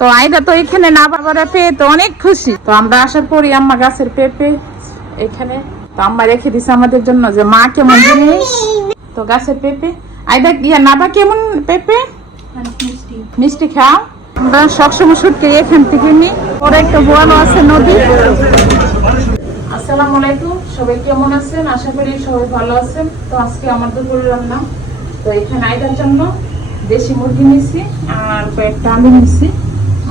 তো আইদা তো এখানে না বাবারা পেয়ে তো অনেক খুশি। তো আমরা আসার পরই আম্মা গাছের পেঁপে এখানে। তো আম্মা রেখে দিছে আমাদের জন্য যে মা কেমন জিনিস। তো গাছের পেঁপে। আইদা ইয়া নাবা কেমন পেঁপে? মিষ্টি। খাও। আমরা সবসময় শুটকে এখান থেকে নিই ওরা একটা বোয়ালো আছে নদী। আসসালামু আলাইকুম। সবাই কেমন আছেন? আশা করি সবাই ভালো আছেন। তো আজকে আমার দুপুর রান্না। তো এখানে আইদার জন্য দেশি মুরগি নিছি আর কয়েকটা আলু নিছি।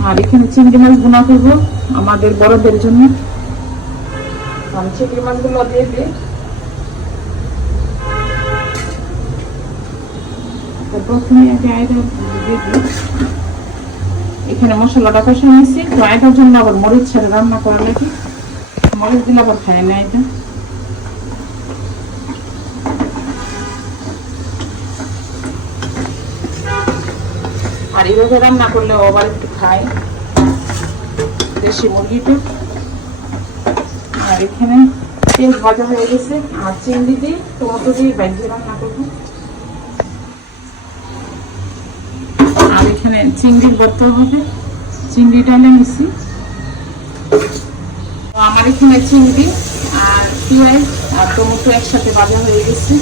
আর এখানে চিংড়ি মাছ বোনা করব আমাদের বড়দের জন্য। আমি চিংড়ি মাছগুলো দিয়ে দিই। প্রথমে আগে আয়দা দিয়ে দিই। এখানে মশলাটা কষা নিয়েছি। তো আয়দার জন্য আবার মরিচ ছাড়া রান্না করা লাগে। মরিচ দিলে আবার খায় না এটা। আর এইভাবে রান্না করলে আবার একটু খায়। দেশি মুরগিটা। আর এখানে তেল ভাজা হয়ে গেছে। আর চিংড়ি দিয়ে টমেটো দিয়ে বাইরে রান্না করব। আর এখানে চিংড়ির বর্তন হবে। চিংড়িটা তো আমার এখানে চিংড়ি আর পেঁয়াজ আর টমেটো একসাথে ভাজা হয়ে গেছে।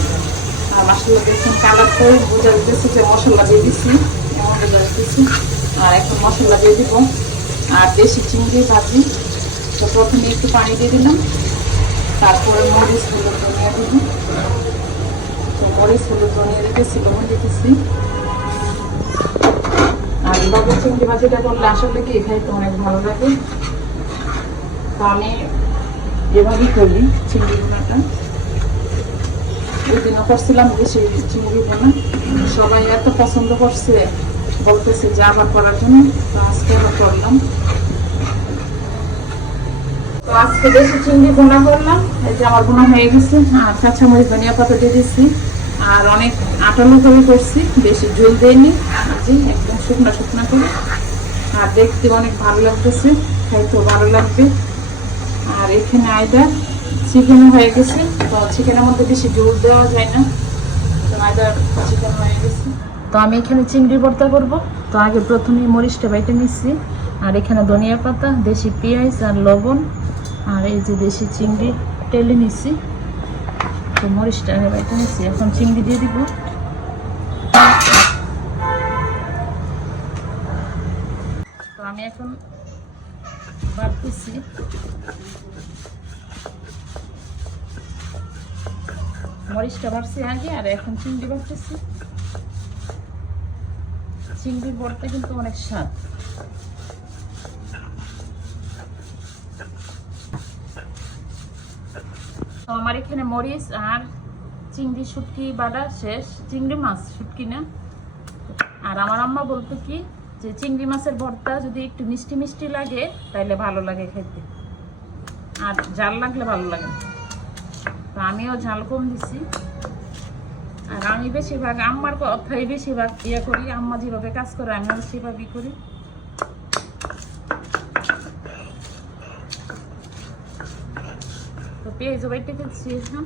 আর মশলা দেখুন কালার করে বোঝা যাচ্ছে যে মশলা দিয়ে দিচ্ছি আর এখন মশলা দিয়ে দিব। আর দেশি চিংড়ি ভাজি। তো প্রথমে একটু পানি দিয়ে দিলাম। তারপরে মরিচ, হলুদ, ধনিয়া দিব। তো মরিচ, হলুদ, ধনিয়া দিতেছি লবণ দিতেছি আর এভাবে চিংড়ি ভাজিটা করলে আসলে কি খাইতে অনেক ভালো লাগে। তো আমি এভাবেই করি চিংড়ি বোনাটা ওই দিনও করছিলাম বেশি চিংড়ি বোনা সবাই এত পছন্দ করছে। বলতেছে যে আবার করার জন্য। তো আজকে আবার করলাম তো আজকে বেশি চিংড়ি বোনা করলাম। এই যে আমার বোনা হয়ে গেছে। আর কাঁচামরিচ, ধনিয়া পাতা দিয়ে দিচ্ছি আর অনেক আটালো করে করছি। বেশি ঝোল দেয়নি আজি একদম শুকনো শুকনো করে। আর দেখতে অনেক ভালো লাগতেছে। খাইতেও ভালো লাগবে। আর এখানে আয়দা চিকেন হয়ে গেছে। তো চিকেনের মধ্যে বেশি জোর দেওয়া যায় না। তো আয়দার চিকেন হয়ে গেছে। তো আমি এখানে চিংড়ি ভর্তা করব। তো আগে প্রথমে মরিচটা বাইটে নিচ্ছি। আর এখানে ধনিয়া পাতা, দেশি পেঁয়াজ আর লবণ, আর এই যে দেশি চিংড়ি টেলে নিচ্ছি। তো মরিচটা আগে বাইটে নিচ্ছি। এখন চিংড়ি দিয়ে দিব। তো আমি এখন বাড়তেছি মরিচটা বাড়ছি আগে, আর এখন চিংড়ি বাড়তেছি চিংড়ির বড়টা কিন্তু অনেক স্বাদ। তো আমার এখানে মরিচ আর চিংড়ি শুটকি বাটা শেষ। চিংড়ি মাছ, শুটকি না? আর আমার আম্মা বলতো কি, যে চিংড়ি মাছের ভর্তা যদি একটু মিষ্টি মিষ্টি লাগে তাহলে ভালো লাগে খেতে। আর জাল লাগলে ভালো লাগে তো আমিও ঝাল কম দিছি। আর আমি বেশিরভাগ আম্মার কথাই বেশিরভাগ ইয়ে করি, আম্মা যেভাবে কাজ করে, আমিও সেভাবেই করি। তো পেঁয়াজ বাইটে ফেলছি এখন।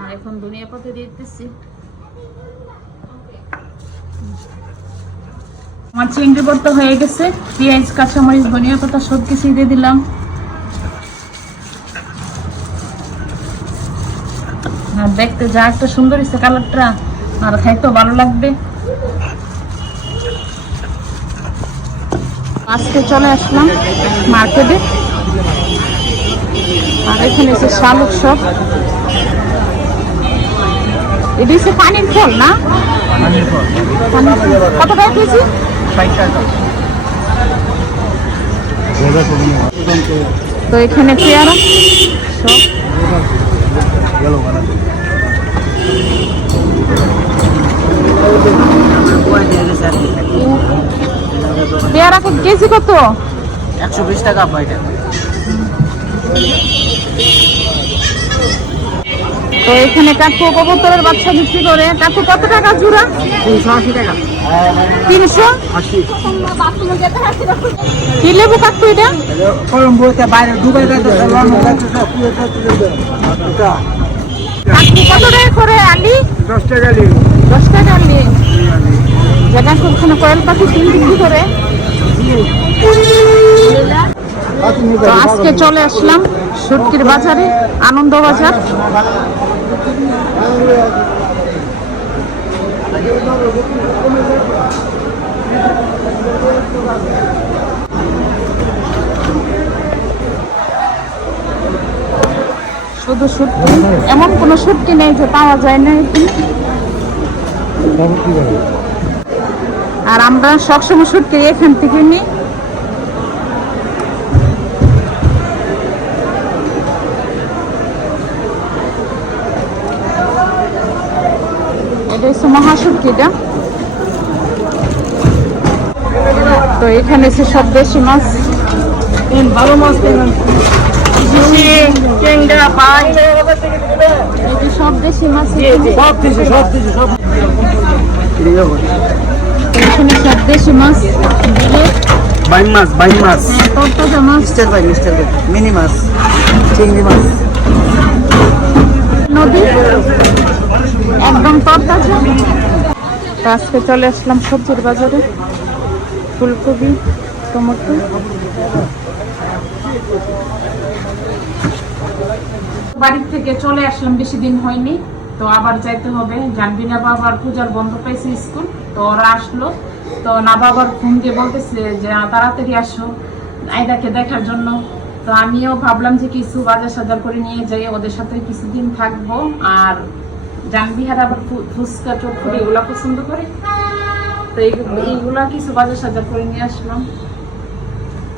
আর এখন ধনিয়া পাতা দিয়ে দিতেছি আমার চিংড়ি ভর্তা হয়ে গেছে, পেঁয়াজ, কাঁচামরিচ, ধনিয়া পাতা সব কিছু দিয়ে দিলাম। দেখতে যা একটা সুন্দর হয়েছে কালারটা আর খাইতেও ভালো লাগবে। আজকে চলে আসলাম মার্কেটে। আর এখানে এসে শালুক সব। এটা হচ্ছে পানির ফল না। কত টাকা কেজি? তো এখানে পেয়ারা সব। পেয়ারা কেজি কত? একশো বিশ টাকা পাইটা তো এখানে কাকু কবুতরের বাচ্চা বিক্রি করে। কাকু কত টাকা জোড়া? তিনশো আশি টাকা। তিনশো? আশি। কি লেবু কাকু এটা? কলম্বোতে বাইরে দুবাই যাইতে কত টাকা করে আলি দশ টাকা দশ টাকা আলি কোয়েল পাখি তিন বিক্রি করে? তো আজকে চলে আসলাম সুটকির বাজারে আনন্দ বাজার শুধু সুটকি, এমন কোনো সুটকি নেই যে পাওয়া যায় না আর আমরা সবসময় সুটকি এখান থেকে নিই। এটা হচ্ছে মহাসুটকিটা তো এখানে সব দেশি মাছ। ভালো মাছ সব দেশি মাছ সব দেশি মাছ মাছ মাছ মিনি মাছ চিংড়ি মাছ আজকে চলে আসলাম সবজির বাজারে, ফুলকপি, টমেটো। বাড়ির থেকে চলে আসলাম, বেশি দিন হয়নি। তো আবার যাইতে হবে। জানবি না বাবার পূজার বন্ধ পাইছে স্কুল। তো ওরা আসলো। তো না বাবার ফোন দিয়ে বলতেছে যে তাড়াতাড়ি আসো আয়দাকে দেখার জন্য। তো আমিও ভাবলাম যে কিছু বাজার সাজার করে নিয়ে যাই। ওদের সাথে কিছুদিন থাকব। আর জানবিহার আবার ফুচকা চটপুরি এগুলা পছন্দ করে। তো এইগুলা কিছু বাজার সাজার করে নিয়ে আসলাম।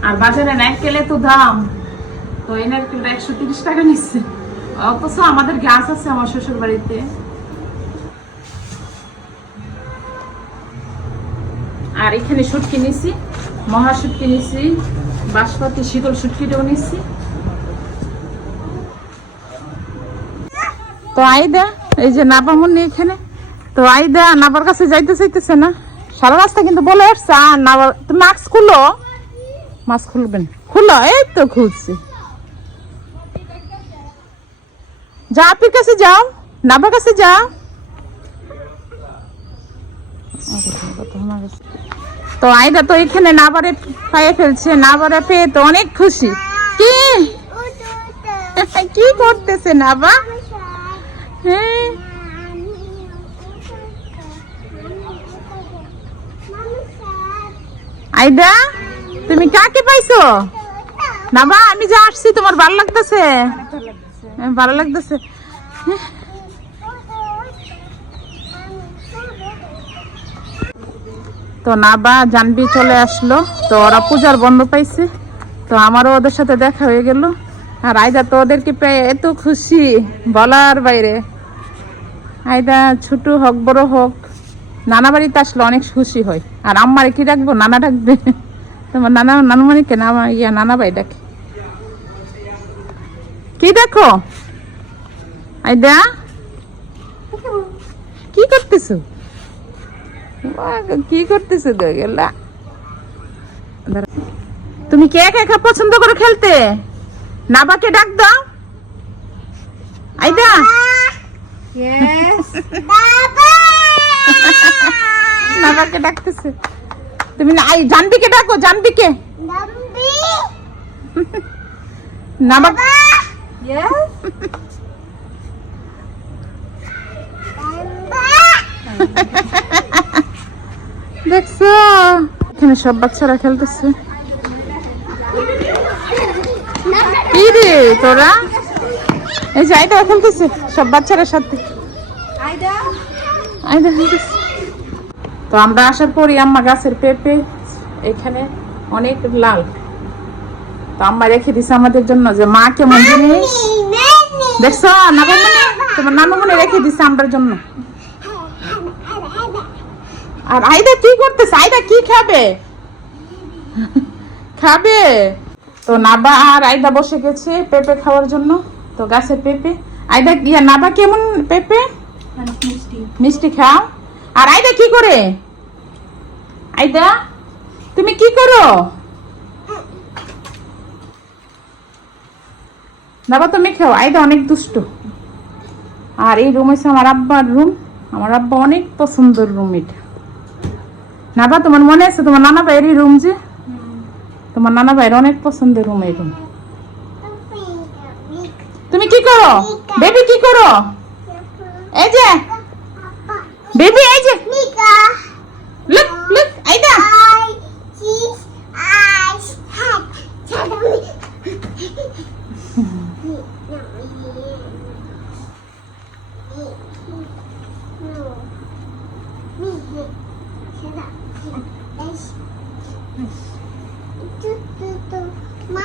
আর বাজারে নারকেলে তো দাম। তো এই নারকেলটা একশো তিরিশ টাকা নিচ্ছে। অথচ আমাদের গাছ আছে আমার শ্বশুর বাড়িতে আর এখানে শুটকি নিছি, মহা শুটকি নিছি বাসপতি শীতল শুটকিটাও নিছি। তো আইদা, এই যে নাবামুনি এখানে। তো আইদা নাবার কাছে যাইতে চাইতেছে না। সারা রাস্তা কিন্তু বলে আসছে আর নাবার তুমি মাস্ক খুলো মাস্ক খুলবেন। খুলো, এই তো খুলছি। যা আপির কাছে যাও নাবার কাছে যাও। তো আইদা তো এখানে নাবারে পায়ে ফেলছে নাবারে পেয়ে তো অনেক খুশি। কি? কি করতেছে নাবা হ্যাঁ। আইদা? তুমি কাকে পাইছো? নাবা আমি যা আসছি তোমার ভালো লাগতেছে? হ্যাঁ, ভালো লাগতেছে। তো নাবা জানবি চলে আসলো তো ওরা পূজার বন্ধ পাইছে। তো আমারও ওদের সাথে দেখা হয়ে গেল। আর আয়দা তো ওদেরকে পেয়ে এত খুশি বলার বাইরে। আয়দা ছোট হোক বড় হোক নানা বাড়িতে আসলে অনেক খুশি হয়। আর আম্মারে কি ডাকবো? নানা ডাকবে। তোমার নানা নানুমানিকে নামা ইয়া নানা ভাই ডাকে। কি দেখো? আইদা কি করতেছো? কি করতেছো গেলা তুমি কে কে খা পছন্দ করো খেলতে? নাবাকে ডাক দাও। আইদা নাবাকে ডাকতেছে। তুমি না আই জানবিকে ডাকো জানবিকে। নাবা দেখছ? এখানে সব বাচ্চারা খেলতেছে। কি রে তোরা? এই যে আইদা খেলতেছে সব বাচ্চারা সাথে। আইদা খেলতেছে। তো আমরা আসার পরই আম্মা গাছের পেঁপে এখানে অনেক লাল। তো আম্মা রেখে দিছে আমাদের জন্য যে মা কেমন জিনিস? দেখছ? তোমার নানুমনি রেখে দিছে আমরার জন্য। আর আইদা কি করতেছে? আইদা কি খাবে? খাবে? তো নাবা আর আইদা বসে গেছে পেঁপে খাওয়ার জন্য। তো গাছের পেঁপে। আইদা ইয়া নাবা কেমন পেঁপে? মিষ্টি খাও। আর আইদা কি করে? আইদা তুমি কি করো? নাবা তুমি খাও আইদা অনেক দুষ্ট। আর এই রুম হচ্ছে আমার আব্বার রুম আমার আব্বা অনেক পছন্দের রুম এটা। না বা তোমার মনে আছে তোমার নানা ভাইয়েরই রুম যে? তোমার নানা ভাইয়ের অনেক পছন্দের রুম এই রুম তুমি কি করো? বেবি কি করো? এই যে। বেবি এই যে।